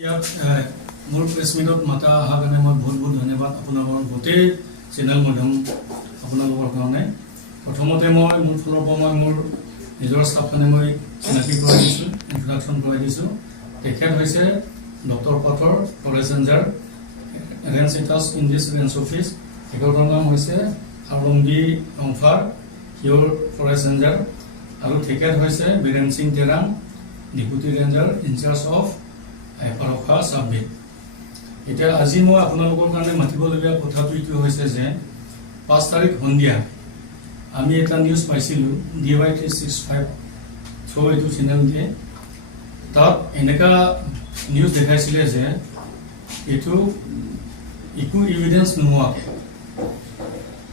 ইয়াত মোৰ প্ৰেছ মিটত মাতা অহাৰ কাৰণে মই বহুত বহুত ধন্যবাদ আপোনালোকৰ গোটেই চেনেল মাধ্যম আপোনালোকৰ কাৰণে। প্ৰথমতে মই মোৰ ফালৰ পৰা মই মোৰ নিজৰ ষ্টাফখনে মই চিনাকি কৰাই দিছোঁ, ইন্ট্ৰডাকশ্যন কৰাই দিছোঁ। তেখেত হৈছে doctor Pathar forest ranger range it's in this range office. তেখেতৰ নাম হৈছে Arongi Ongphar, here forest ranger. আৰু তেখেত হৈছে Biren Singh Terang, deputy ranger incharge of Parkha sub beat. এতিয়া আজি মই আপোনালোকৰ কাৰণে মাতিবলগীয়া কথাটো এইটো হৈছে যে 5 তাৰিখ সন্ধিয়া আমি এটা নিউজ পাইছিলোঁ DY365 থ্ৰু এইটো চেনেল দিয়ে। তাত এনেকুৱা নিউজ দেখাইছিলে যে এইটো একো এভিডেন্স নোহোৱাকৈ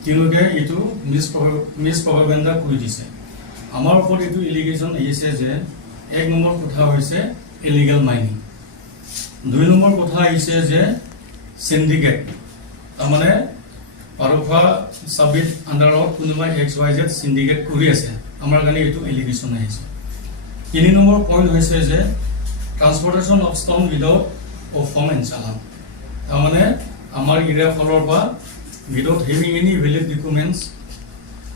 তেওঁলোকে এইটো মিছ প্ৰপাগাণ্ডা কৰি দিছে। আমাৰ ওপৰত এইটো এলিগেশ্যন আহিছে যে 1 নম্বৰ কথা হৈছে ইলিগেল মাইনিং, 2 নম্বৰ কথা আহিছে যে সিন্ডিকেট, তাৰমানে পাৰখা চাববিট আণ্ডাৰত কোনোবাই XYZ সিন্ডিকেট কৰি আছে, আমাৰ কাৰণে এইটো এলিগেশ্যন আহিছে। 3 নম্বৰ পইণ্ট হৈছে যে transportation of stone without form and challan, তাৰমানে আমাৰ এৰিয়াৰ ফালৰ পৰা without having any valid documents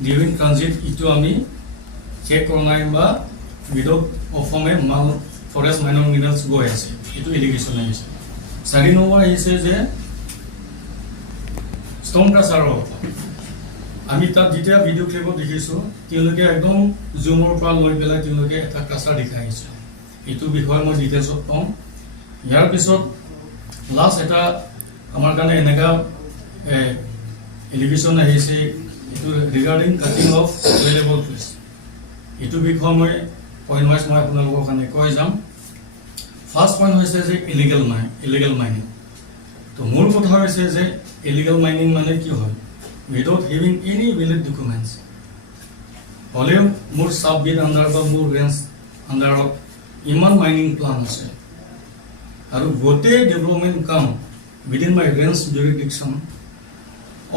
during transit এইটো আমি চেক কৰা নাই বা উইদাউট অসমে মাল ফৰেষ্ট মাইনৰ মিনাৰেলছ গৈ আছে, এইটো এলিগেশ্যন আহিছে। 4 নম্বৰ আহিছে যে ষ্টন ক্ৰাছাৰৰ আমি তাত যেতিয়া ভিডিঅ' ক্লিপত দেখিছোঁ তেওঁলোকে একদম জুমৰ পৰা লৈ পেলাই তেওঁলোকে এটা ক্ৰাছাৰ দেখাই আহিছে। এইটো বিষয়ে মই ডিটেইলছত কম। ইয়াৰ পিছত লাষ্ট এটা আমাৰ কাৰণে এনেকুৱা এলিগেশ্যন আহিছে, এইটো regarding cutting of available trees. এইটো বিষয়ে মই পইণ্ট ৱাইজ মই আপোনালোকৰ কাৰণে কৈ যাম। ফাৰ্ষ্ট পইণ্ট হৈছে যে ইলিগেল মাইনিং। তো মোৰ কথা হৈছে যে ইলিগেল মাইনিং মানে কি হয়, without having any valid documents. হ'লেও মোৰ চাববিট আণ্ডাৰ বা মোৰ ৰেঞ্জ আণ্ডাৰত ইমান মাইনিং প্লান আছে আৰু গোটেই ডেভেলপমেণ্ট কাম within my range jurisdiction.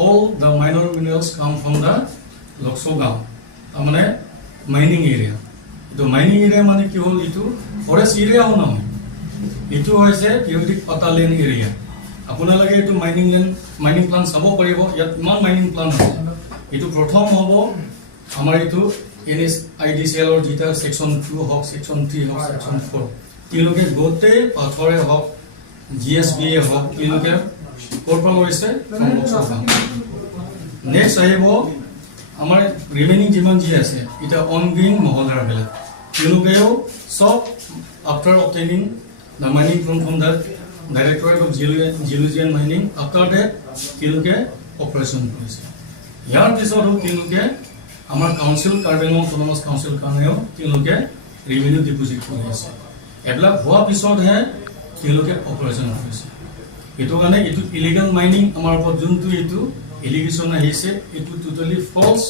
All the minor minerals কাম ফ্ৰম দ্য লক্সো গাঁও, তাৰমানে মাইনিং এৰিয়া। এইটো মাইনিং এৰিয়া মানে কি হ'ল, এইটো ফৰেষ্ট এৰিয়াও নহয়, এইটো হৈছে থিয়ৰিটিক পাতা লেণ্ড এৰিয়া। আপোনালোকে এইটো মাইনিং প্লান চাব পাৰিব, ইয়াত ইমান মাইনিং প্লান আছে। এইটো প্ৰথম হ'ব আমাৰ এইটো NSIDCLৰ যেতিয়া ছেকশ্যন 2 হওক, ছেকশ্যন 3 হওক, ছেকশ্যন 4, তেওঁলোকে গোটেই পাথৰে হওক, GSBA হওক, তেওঁলোকে ক'ৰ পৰা লৈছে, নেক্সট আহিব আমাৰ ৰিমেইনিং যিমান যি আছে এতিয়া অনগ্ৰীণ মহলাৰবিলাক, তেওঁলোকেও চব after obtaining the mining from the Directorate of Geology and Mining, after that তেওঁলোকে অপাৰেশ্যন কৰিছে। ইয়াৰ পিছতো তেওঁলোকে আমাৰ কাউন্সিল কাৰ্বিং অট'নমাছ কাউন্সিল কাৰণেও তেওঁলোকে ৰেভিনিউ ডিপজিট কৰি আছে। এইবিলাক হোৱাৰ পিছতহে তেওঁলোকে অপাৰেশ্যন কৰিছে। এইটো কাৰণে এইটো ইলিগেল মাইনিং আমাৰ ওপৰত যোনটো এইটো এলিগেশ্যন আহিছে, এইটো টোটেলি ফলছ,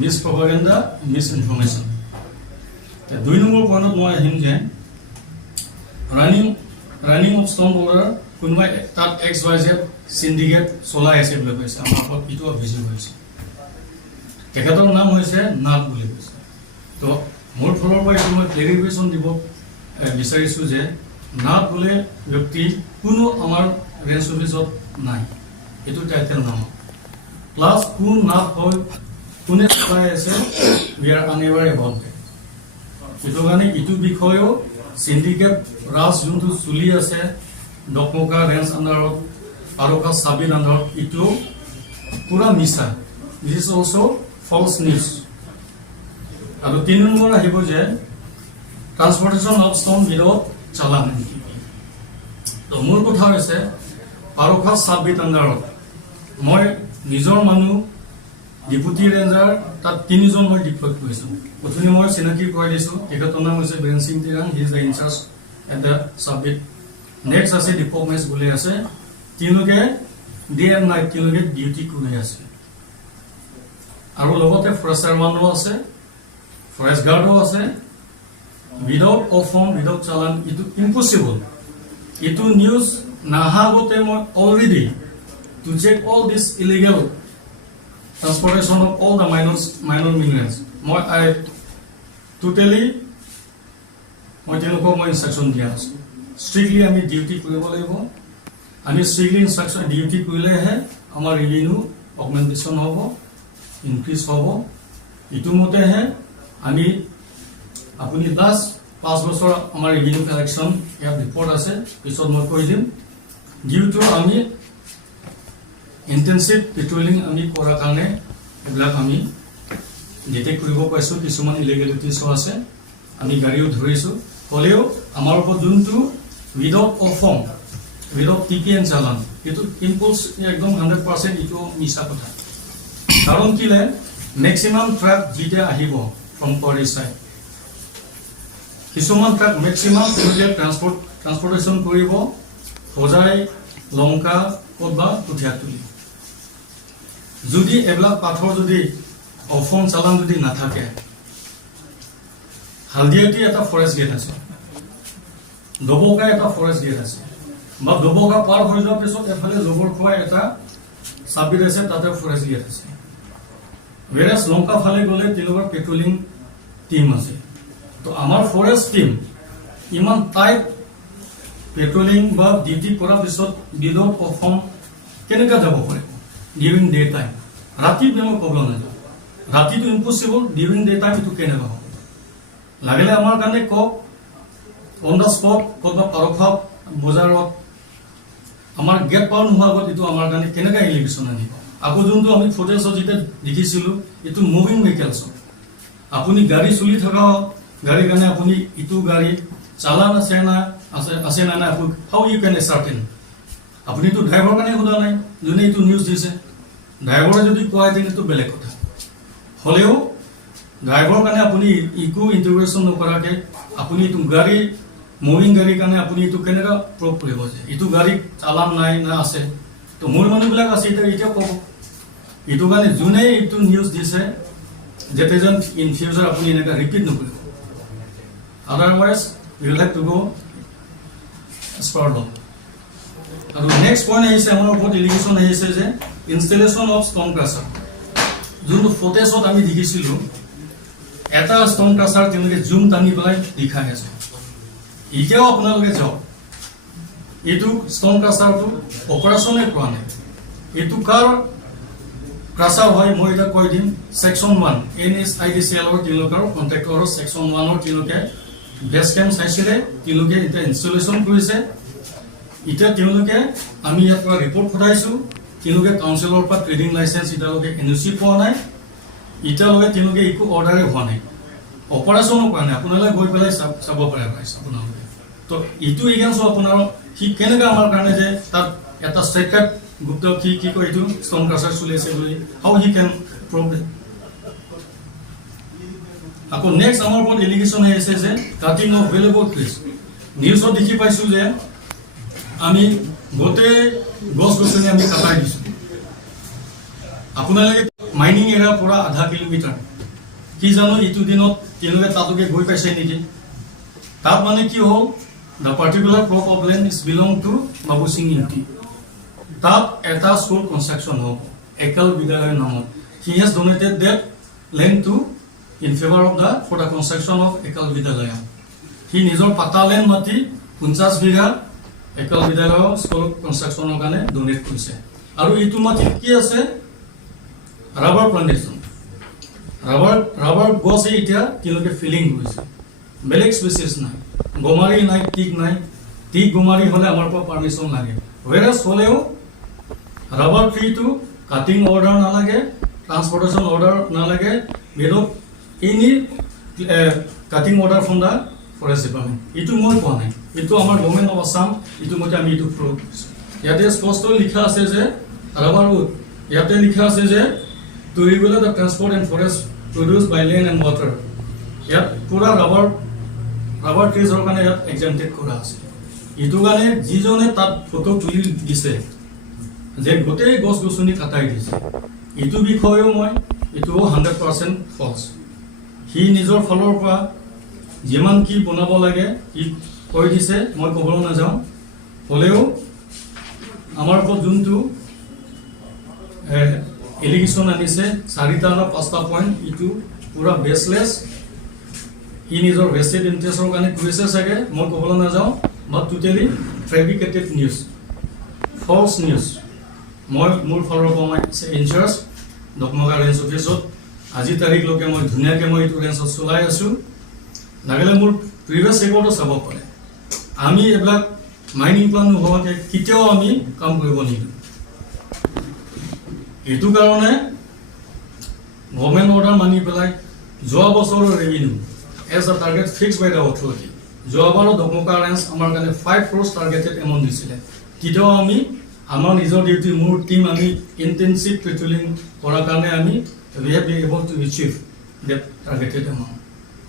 মিছ প্ৰপাগাণ্ডা, মিছ ইনফৰমেশ্যন। 2 নম্বৰ পইণ্টত মই আহিম যে ৰানিং অফ ষ্টন বৰ্ডাৰ কোনোবাই তাত XYZ সিন্ডিকেট চলাই আছে বুলি কৈছে, আমাৰ ওপৰত এইটো অভিযোগ হৈছে। তেখেতৰ নাম হৈছে নাথ বুলি কৈছে। তো মোৰ ফালৰ পৰা এইটো মই ক্লেৰিফিকেশ্যন দিব বিচাৰিছোঁ যে নাথ বোলে ব্যক্তি কোনো আমাৰ ৰেঞ্জ অফিচত নাই, এইটো টাইটেল নাম। প্লাছ কোন নাথ হয়, কোনে চলাই আছে, উই আৰ আনএৱাৰ এবাউট ডেট। এইটো কাৰণে এইটো বিষয়েও সিন্ডিকেট ৰাজ যোনটো চলি আছে ডকমকা ৰেঞ্জ আণ্ডাৰত, পাৰখা চাববিট আণ্ডাৰত, এইটো পুৰা মিছা। This is also' false news. আৰু 3 নম্বৰ আহিব যে ট্ৰান্সপৰ্টেশ্যন অফ ষ্টন উইদাউট চালান। তো মোৰ কথা হৈছে পাৰখা চাববিট আণ্ডাৰত মই নিজৰ মানুহ ডেপুটি ৰেঞ্জাৰ তাত 3জন মই ডিপ্লয় কৰিছোঁ। প্ৰথমে মই চিনাকি কৰাই দিছোঁ, তেখেতৰ নাম হৈছে Biren Singh Terang, he is the incharge at the sub beat. Next আছে দীপক মেছ বুলি আছে, তেওঁলোকে ডে এণ্ড নাইট তেওঁলোকে ডিউটি কৰি আছে। আৰু লগতে ফৰেষ্টাৰ ওৱানো আছে, ফৰেষ্ট গাৰ্ডো আছে। উইদাউট অফৰ্ম, উইদাউট চালান, এইটো ইম্পচিবল। এইটো নিউজ নাহা আগতে মই already to check all this illegal transportation of all the minor minerals, I totally মই তেওঁলোকক মই ইনষ্ট্ৰাকশ্যন দিয়া আছোঁ। ষ্ট্ৰিক্টলি আমি ডিউটি কৰিব লাগিব আমি ষ্ট্ৰিক্টলি ইনষ্ট্ৰাকশ্যন ডিউটি কৰিলেহে আমাৰ ৰেভিনিউ অগমেণ্টেশ্যন হ'ব ইনক্ৰিজ হ'ব ইতিমধ্যেহে আমি আপুনি লাষ্ট 5 বছৰ আমাৰ ৰেভিনিউ কালেকশ্যন ইয়াত ৰিপৰ্ট আছে পিছত মই কৈ দিম ডিউ টু আমি ইণ্টেনচিভ পেট্ৰলিং আমি কৰাৰ কাৰণে এইবিলাক আমি ডিটেক্ট কৰিব পাৰিছোঁ কিছুমান ইলিগেলিটিছো আছে আমি গাড়ীও ধৰিছোঁ হ'লেও আমাৰ ওপৰত যোনটো উইদাউট অফৰ্ম উইদাউট টিপিএন চালান এইটো ইম্পলছ একদম 100% এইটো মিছা কথা কাৰণ কিলে মেক্সিমাম ট্ৰাক যেতিয়া আহিব ফ্ৰম কোৱাৰী চাইড কিছুমান ট্ৰাক মেক্সিমাম ট্ৰান্সপৰ্টেশ্যন কৰিব হোজাই লংকা ক'তবা কঠীয়াতলি যদি এইবিলাক পাথৰ যদি অফৰ্ম চালান যদি নাথাকে হালদিয়াটি এটা ফৰেষ্ট গেট আছে ডবকা এটা ফৰেষ্ট গেট আছে বা ডবকা পাৰ হৈ যোৱাৰ পিছত এফালে জবৰ খোৱা এটা চাবগেট আছে তাতে ফৰেষ্ট গেট আছে whereas লংকা ফালে গ'লে তেওঁলোকৰ পেট্ৰলিং টিম আছে তো আমাৰ ফৰেষ্ট টিম ইমান টাইট পেট্ৰলিং বা ডিউটি কৰাৰ পিছত উইদাউট অফৰ্ম কেনেকৈ যাব পাৰিব ডিউৰিং ডে টাইম ৰাতি বেমাৰ ক'ব নাযায় ৰাতিটো ইম্পচিবল ডিউৰিং ডে টাইম এইটো কেনেকুৱা হ'ব লাগিলে আমাৰ কাৰণে কওক অন দ্য স্পট ক'ৰবাত পাৰখাপ বজাৰত আমাৰ গেট পাৰ নোহোৱা আগত এইটো আমাৰ কাৰণে কেনেকৈ এলিগেশ্যন আনিব আকৌ যোনটো আমি ফুটেজত যেতিয়া দেখিছিলোঁ এইটো মুভিং ভেহিকেলছ আপুনি গাড়ী চলি থকা গাড়ীৰ কাৰণে আপুনি ইটো গাড়ী চালান আছে না আছে না নাই হাউ ইউ কেন এচাৰ্টেইন আপুনিতো ড্ৰাইভাৰৰ কাৰণে সোধা নাই যোনে এইটো নিউজ দিছে ড্ৰাইভাৰে যদি কয় তেনেতো বেলেগ কথা হ'লেও ড্ৰাইভাৰৰ কাৰণে আপুনি ইকো ইণ্টিগ্ৰেশ্যন নকৰাকৈ আপুনি এইটো গাড়ী মুভিং গাড়ীৰ কাৰণে আপুনি এইটো কেনেকৈ প্ৰুভ কৰিব যে এইটো গাড়ী চালান নাই না আছে তো মোৰ মানুহবিলাক আছে এতিয়া ক'ব এইটো কাৰণে যোনে এইটো নিউজ দিছে যাতে যেন ইন ফিউচাৰ আপুনি এনেকৈ ৰিপিট নকৰিব otherwise you will have to go' as per law আৰু নেক্সট পইণ্ট আহিছে আমাৰ ওপৰত এলিগেশ্যন আহিছে যে ইনষ্টেলেশ্যন অফ ষ্টন ক্ৰাছাৰ যোনটো ফুটেজত আমি দেখিছিলোঁ এটা ষ্টন ক্ৰাছাৰ তেওঁলোকে জুম টানি পেলাই দেখাই আছে এতিয়াও আপোনালোকে যাওক এইটো ষ্টন ক্ৰাছাৰটো অপাৰেশ্যনে কৰা নাই এইটো কাৰ ক্ৰাছাৰ হয় মই এতিয়া কৈ দিম ছেকশ্যন 1 NSIDCLৰ তেওঁলোকৰ কণ্ট্ৰেক্টৰৰ ছেকশ্যন 1ৰ তেওঁলোকে বেছ কেম্প চাইছিলে তেওঁলোকে এতিয়া ইনষ্টলেশ্যন কৰিছে এতিয়া তেওঁলোকে আমি ইয়াৰ পৰা ৰিপৰ্ট পঠাইছোঁ তেওঁলোকে কাউন্সিলৰ পৰা ট্ৰেডিং লাইচেঞ্চ এতিয়ালৈকে NOC পোৱা নাই এতিয়ালৈকে তেওঁলোকে একো অৰ্ডাৰে হোৱা নাই অপাৰেশ্যনো কৰা নাই আপোনালোকে গৈ পেলাই চাব পাৰে আপোনালোকে তো এইটো এগেইনষ্ট আপোনাৰ সি কেনেকৈ আমাৰ কাৰণে যে তাত এটা ষ্টেটমেণ্ট গুপ্ত কি কয় এইটো ষ্টন ক্ৰাছাৰ চলি আছে বুলি হাউ হি কেন প্ৰব্লেম আকৌ নেক্সট আমাৰ ওপৰত এলিগেশ্যন আহিছে যে কাটিং অফ ভেলুয়েবল ট্ৰিজ নিউজত দেখি পাইছোঁ যে আমি গোটেই গছ গছনি আমি কাটাই দিছোঁ আপোনালোকে মাইনিং এৰিয়াৰ পৰা আধা কিলোমিটাৰ কি জানো এইটো দিনত তেওঁলোকে তাতকে গৈ পাইছে নেকি তাত মানে কি হ'ল the particular plot of land is belong to Babu Singh UT তাত এটা স্কুল কনষ্ট্ৰাকশ্যন হ'ব একল বিদ্যালয়ৰ নামত he has donated that land to in favour of for the construction of Ekal Vidyalaya সি নিজৰ পাতা লেণ্ড মাটি 50 বিঘা একল বিদ্যালয়ৰ স্কুল কনষ্ট্ৰাকশ্যনৰ কাৰণে ডনেট কৰিছে আৰু এইটো মাটি কি আছে ৰাবাৰ প্লান্টেশ্যন ৰাবাৰ গছ এতিয়া তেওঁলোকে ফিলিং কৰিছে বেলেগ স্পেচিছ নাই গমাৰি নাই টিক গমাৰি হ'লে আমাৰ পৰা পাৰ্মিশ্যন লাগে ৱেৰাছ হ'লেও ৰাবাৰ ট্ৰিটো কাটিং অৰ্ডাৰ নালাগে ট্ৰান্সপৰ্টেশ্যন অৰ্ডাৰ নালাগে without any cutting order from the forest department এইটো মই পোৱা নাই এইটো আমাৰ গভৰ্ণমেণ্ট অফ আছাম এইটো মতে আমি এইটো প্ৰয়োগ কৰিছোঁ ইয়াতে স্পষ্ট লিখা আছে যে ৰাবাৰ উড ইয়াতে লিখা আছে যে to regulate the transport and forest produce by land and water ইয়াত পুৰা ৰাবাৰ ট্ৰিজৰ কাৰণে ইয়াত এক্সামটেড কৰা আছে এইটো কাৰণে যিজনে তাত ফটো তুলি দিছে যে গোটেই গছ গছনি কাটাই দিছে এইটো বিষয়েও মই এইটো 100% ফলছ সি নিজৰ ফালৰ পৰা যিমান কি বনাব লাগে সি কৈ দিছে মই ক'বলৈ নাযাওঁ হ'লেও আমাৰ ওপৰত যোনটো এলিগেশ্যন আনিছে 4টা না 5টা পইণ্ট এইটো পুৰা বেছলেছ সি নিজৰ ভেষ্টেড ইণ্টাৰেষ্টৰ কাৰণে কৰিছে চাগে মই ক'বলৈ নাযাওঁ but totally fabricated news, false news. মই মোৰ ফালৰ পৰা মই ইনচাৰ্জ দকমগা ৰেঞ্জ অফিচত আজি তাৰিখলৈকে মই ধুনীয়াকৈ মই এইটো ৰেঞ্জত চলাই আছোঁ। লাগিলে মোৰ প্ৰিভিয়াছ ৰেকৰ্ডো চাব পাৰে। আমি এইবিলাক মাইনিং প্লান নোহোৱাকৈ কেতিয়াও আমি কাম কৰিব নিদিওঁ। এইটো কাৰণে গভৰ্ণমেণ্ট অৰ্ডাৰ মানি পেলাই যোৱা বছৰৰ revenue as a target fix by the authority, যোৱাবাৰৰ দকমকা ৰেঞ্জ আমাৰ কাৰণে 5 crore টাৰ্গেটেড এমাউণ্ট দিছিলে। তেতিয়াও আমি আমাৰ নিজৰ ডিউটি মোৰ টিম আমি ইণ্টেনচিভ পেট্ৰলিং কৰাৰ কাৰণে আমি we have been able to achieve that targeted amount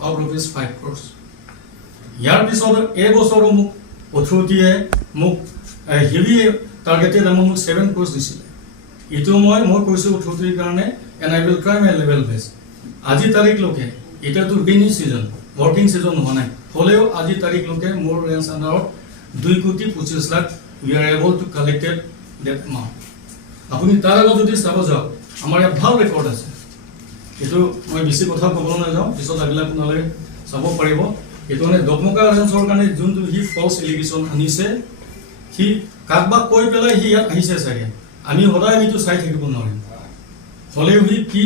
of rupees 5 crores. ইয়াৰ পিছত এই বছৰো মোক অথৰিটিয়ে মোক হেভি টাৰ্গেটেড এমাউণ্ট মোক 7 crores দিছিলে। এইটো মই কৈছোঁ অথৰিটিৰ কাৰণে and I will try my level best. আজি তাৰিখলৈকে এতিয়াতো ৰেইনি ছিজন, ৱৰ্কিং ছিজন হোৱা নাই, হ'লেও আজি তাৰিখলৈকে মোৰ ৰেঞ্জ আণ্ডাৰত 2,25,00,000 we are able to collected that amount. আপুনি তাৰ আগত যদি চাব যাওক আমাৰ ইয়াত ভাল ৰেকৰ্ড আছে। এইটো মই বেছি কথা ক'বলৈ নাযাওঁ, পিছত লাগিলে আপোনালোকে চাব পাৰিব। এইটো মানে দকমকা ৰেঞ্জৰ কাৰণে যোনটো সি ফল্ছ এলিগেশ্যন আনিছে, সি কাকবাক কৈ পেলাই সি ইয়াত আহিছে চাগে। আমি সদায় আমিতো চাই থাকিব নোৱাৰিম। হ'লেও সি কি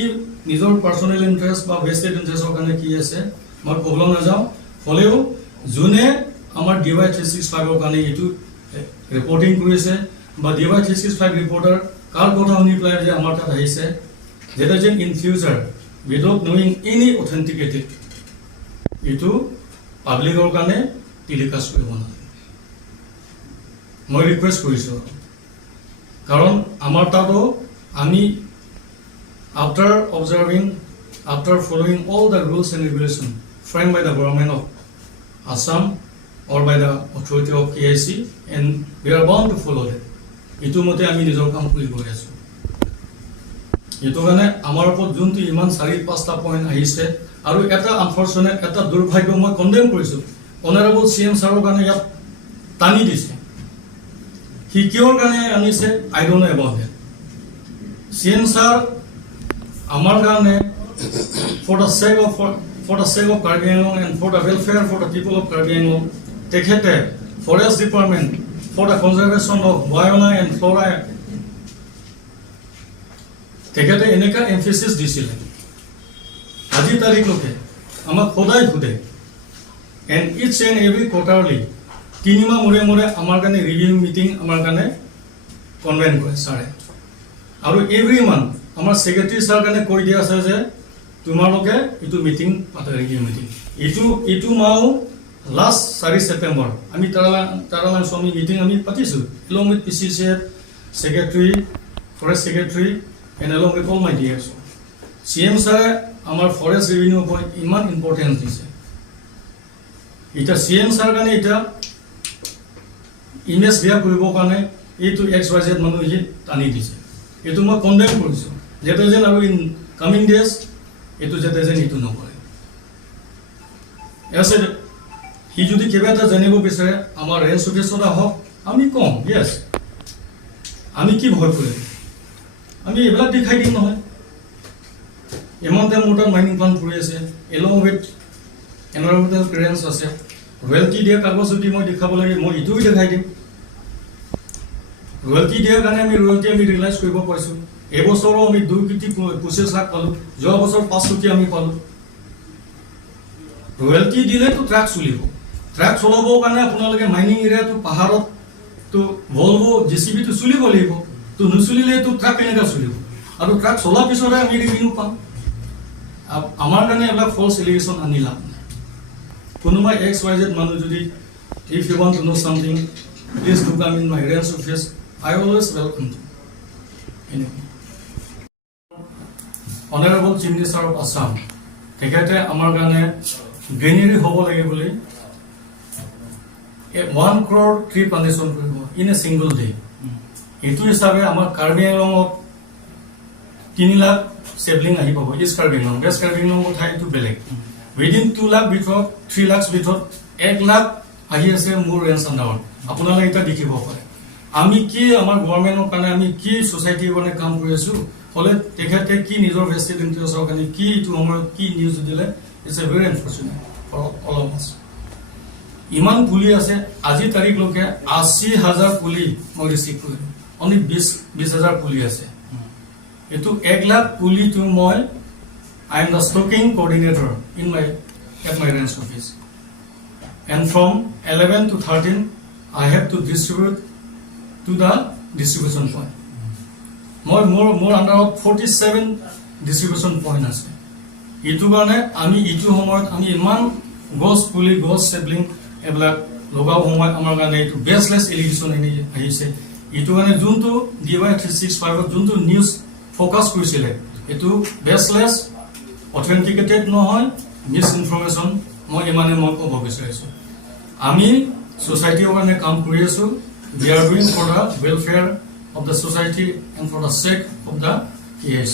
নিজৰ পাৰ্চনেল ইণ্টাৰেষ্ট বা ভেষ্টেড ইণ্টাৰেষ্টৰ কাৰণে কি আছে মই ক'বলৈ নাযাওঁ। হ'লেও যোনে আমাৰ DY 365ৰ কাৰণে এইটো ৰিপৰ্টিং কৰিছে বা DY 365 ৰিপৰ্টাৰ কাৰ কথা শুনি পেলাই যে আমাৰ তাত আহিছে, that is in future without knowing any authenticated এইটো পাব্লিকৰ কাৰণে টেলিকাষ্ট কৰিব নালাগে। মই ৰিকুৱেষ্ট কৰিছোঁ, কাৰণ আমাৰ তাতো আমি after following all the rules and regulations framed by the government of Assam or by the authority of KIC, and we are bound to follow that. এইটো মতে আমি নিজৰ কাম কৰি গৈ আছোঁ। এইটো কাৰণে আমাৰ ওপৰত যোনটো ইমান 4-5টা পইণ্ট আহিছে, আৰু এটা আনফৰ্চুনেট এটা দুৰ্ভাগ্য মই কণ্ডেম কৰিছোঁ, অনাৰেবল CM ছাৰৰ কাৰণে ইয়াত টানি দিছে। সি কিহৰ কাৰণে আনিছে I don't know about that. CM sir আমাৰ কাৰণে for the sake of Karbi Anglong and for the welfare for the people of Karbi Anglong, তেখেতে forest department for the conservation of fauna and flora তেখেতে এনেকা এমফেচিছ দিছিলে। আজি তাৰিখলৈকে আমাক সদায় সোধে and it's and every quarterly 3 মাহ মূৰে মূৰে আমাৰ কাৰণে ৰিভিউ মিটিং আমাৰ কাৰণে কনভেন কৰে ছাৰে। আৰু এভৰি মান্থ আমাৰ ছেক্ৰেটাৰী ছাৰ কাৰণে কৈ দিয়া আছে যে তোমালোকে এইটো মিটিং পাতে, ৰিভিউ মিটিং। এইটো মাহ লাষ্ট 4 ছেপ্টেম্বৰ আমি তাৰালাং স্বামী মিটিং আমি পাতিছোঁ along with PCC secretary, forest secretary and along with all my dears. CM ছাৰে আমাৰ ফৰেষ্ট ৰেভিনিউৰ ওপৰত ইমান ইম্পৰ্টেঞ্চ দিছে। এতিয়া CM ছাৰ কাৰণে এতিয়া ইমেজ বেয়া কৰিবৰ কাৰণে এইটো XYZ মানুহ সি টানি দিছে। এইটো মই কণ্ডেম কৰিছোঁ, যাতে যেন আৰু ইন কামিং ডেজ এইটো যাতে যেন এইটো নকৰে। এছে সি যদি কিবা এটা জানিব বিচাৰে আমাৰ ৰেঞ্জ অফিচত আহক, আমি কম য়েছ, আমি কি ভয় কৰিম, আমি এইবিলাক দেখাই দিম নহয়। এমাউণ্টে মোৰ তাত মাইনিং প্লান কৰি আছে, এলং উইথ এনভাইৰমেণ্টেল ক্লিয়াৰেঞ্চ আছে, ৰয়েলটি দিয়া কাগজ যদি মই দেখাব লাগে মই এইটোও দেখাই দিম। ৰয়েলটি দিয়াৰ কাৰণে আমি ৰয়েলটি আমি ৰিয়েলাইজ কৰিব পাৰিছোঁ। এবছৰো আমি 2,25,00,000 পালোঁ, যোৱা বছৰ 5 কোটি আমি পালোঁ। ৰয়েলটি দিলেতো ট্ৰাক চলিব, ট্ৰাক চলাবৰ কাৰণে আপোনালোকে মাইনিং এৰিয়াটো পাহাৰততো ভলভো JCBটো চলিব লাগিব, তো নচলিলেতো ট্ৰাক কেনেকৈ চলিব, আৰু ট্ৰাক চলাৰ পিছতহে আমি ৰেভিনিউ পাম। আমাৰ কাৰণে এইবিলাক ফল্ছ এলিগেশ্যন আনি লাভ নাই। কোনোবা XYZ মানুহ যদি if you want to know something please do come in my range office, I always welcome to. Honourable chief minister of Assam তেখেতে আমাৰ কাৰণে গ্ৰীনেৰী হ'ব লাগে বুলি 1 crore ট্ৰী প্লান্টেশ্যন কৰিব ইন এ ছিংগল ডে। এইটো হিচাপে আমাৰ কাৰ্বি আংলঙত 3 লাখ চেবলিং আহি পাব। ইষ্ট কাৰ্বি আংলং, ৱেষ্ট কাৰ্বি আংলঙৰ ঠাইটো বেলেগ। উইদিন 2 লাখ ভিতৰত 3 লাখ ভিতৰত 1 লাখ আহি আছে মোৰ ৰেঞ্জ আণ্ডাৰত। আপোনালোকে এতিয়া দেখিব পাৰে আমি কি আমাৰ গভৰ্ণমেণ্টৰ কাৰণে আমি কি ছ'চাইটিৰ কাৰণে কাম কৰি আছোঁ। হ'লে তেখেতে কি নিজৰ ভেষ্টেড ইণ্টাৰেষ্টৰ কাৰণে কি এইটো সময়ত কি নিউজ দিলে, it's a very unfortunate for all of us. ইমান পুলি আছে আজি তাৰিখলৈকে ৮০,০০০ পুলি মই ৰিচিভ কৰিলোঁ অনলি ২০,০০০ পুলি আছে এইটো ১,০০,০০০ পুলিটো মই I am the stocking coordinator at my ranch office and from 11 to 13 I have to distribute to the distribution point more under 47 distribution point আছে এইটো কাৰণে আমি এইটো সময়ত আমি ইমান গছ পুলি গছ সেবলিং এবিলাক লগাও সময় আমাৰ কাৰণে এইটো বেসলেস এলিগেশন আহিছে এইটো কাৰণে যোনটো DY 365 যোনটো নিউজ ফোকাস কৰিছিলে এইটো বেসলেস অথেন্টিকেটেড নহয় মিস ইনফৰমেশন মই ইমানে মই ক'ব বিচাৰিছো আমি সোসাইটিৰ কাৰণে কাম কৰি আছো we are doing for the welfare of the society and for the sake of the KIC